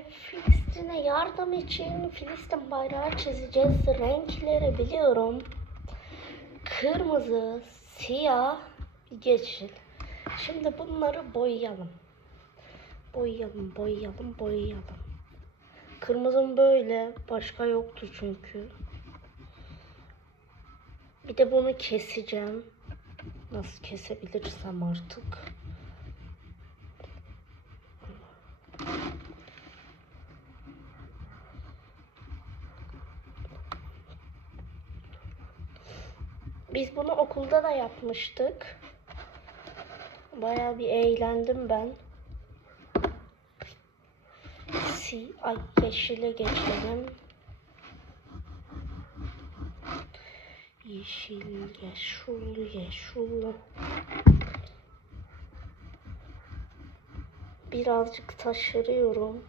Filistin'e yardım için Filistin bayrağı çizeceğiz. Renkleri biliyorum. Kırmızı, siyah, yeşil. Şimdi bunları boyayalım. Boyayalım, boyayalım, boyayalım. Kırmızım böyle. Başka yoktu çünkü. Bir de bunu keseceğim. Nasıl kesebilirsem artık. Biz bunu okulda da yapmıştık. Bayağı bir eğlendim ben. Si ay yeşile geçelim. Yeşil, yeşil, yeşil. Birazcık taşırıyorum.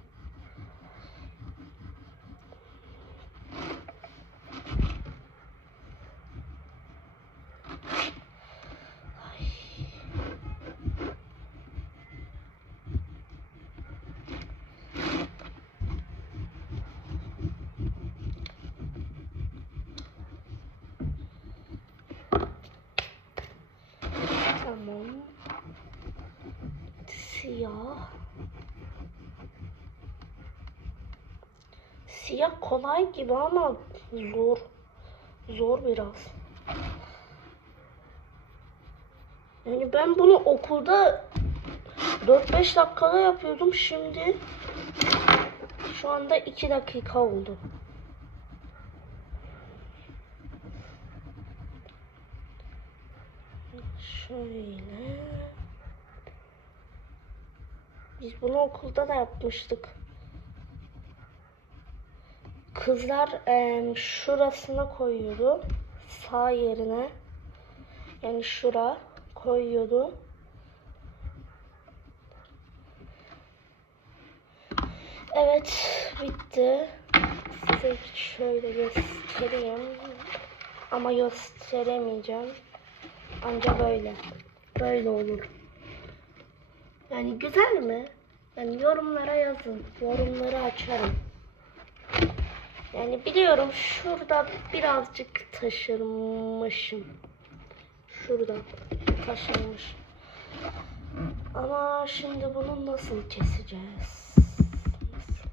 Siyah. Siyah kolay gibi ama zor. Zor biraz. Yani ben bunu okulda 4-5 dakikada yapıyordum. Şimdi şu anda 2 dakika oldu. Şöyle. Biz bunu okulda da yapmıştık. Kızlar em, şurasına koyuyordu. Sağ yerine. Yani şura koyuyordu. Evet, bitti. Size şöyle göstereyim. Ama gösteremeyeceğim. Anca böyle. Böyle olur. Yani güzel mi? Yani yorumlara yazın. Yorumları açarım. Yani biliyorum şurada birazcık taşırmışım. Şurada taşırmış. Ama şimdi bunu nasıl keseceğiz? Nasıl?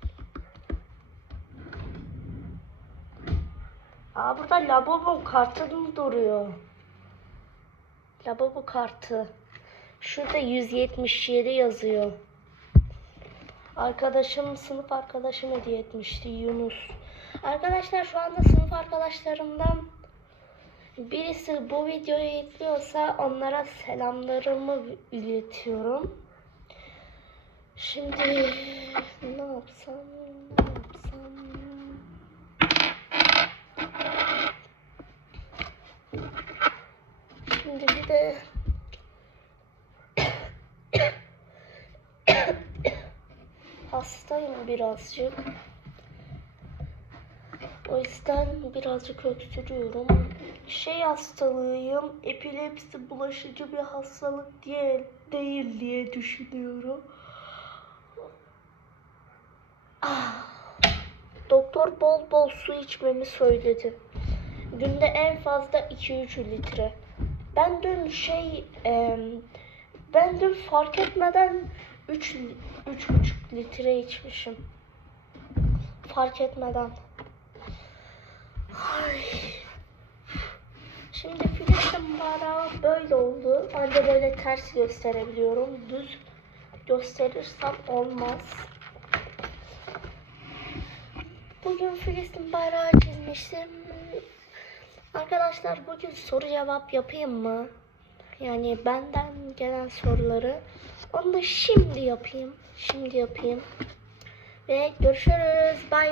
Aa burada lavabo kartım duruyor. Lavabo kartı. Şurada 177 yazıyor. Arkadaşım, sınıf arkadaşım hediye etmişti Yunus. Arkadaşlar şu anda sınıf arkadaşlarımdan birisi bu videoyu izliyorsa onlara selamlarımı iletiyorum. Şimdi Şimdi bir de hastayım birazcık. O yüzden birazcık öksürüyorum. Şey hastalığıyım, epilepsi bulaşıcı bir hastalık diye değil diye düşünüyorum. Ah. Doktor bol bol su içmemi söyledi. Günde en fazla 2-3 litre. Ben dün şey em, ben dün fark etmeden 3 3,5 litre içmişim. Fark etmeden. Ay. Şimdi Filistin bayrağı böyle oldu. Ancak böyle ters gösterebiliyorum. Düz gösterirsem olmaz. Bugün Filistin bayrağı çizmiştim. Arkadaşlar bugün soru cevap yapayım mı? Yani benden gelen soruları. Onu da şimdi yapayım. Şimdi yapayım. Ve görüşürüz. Bay bay.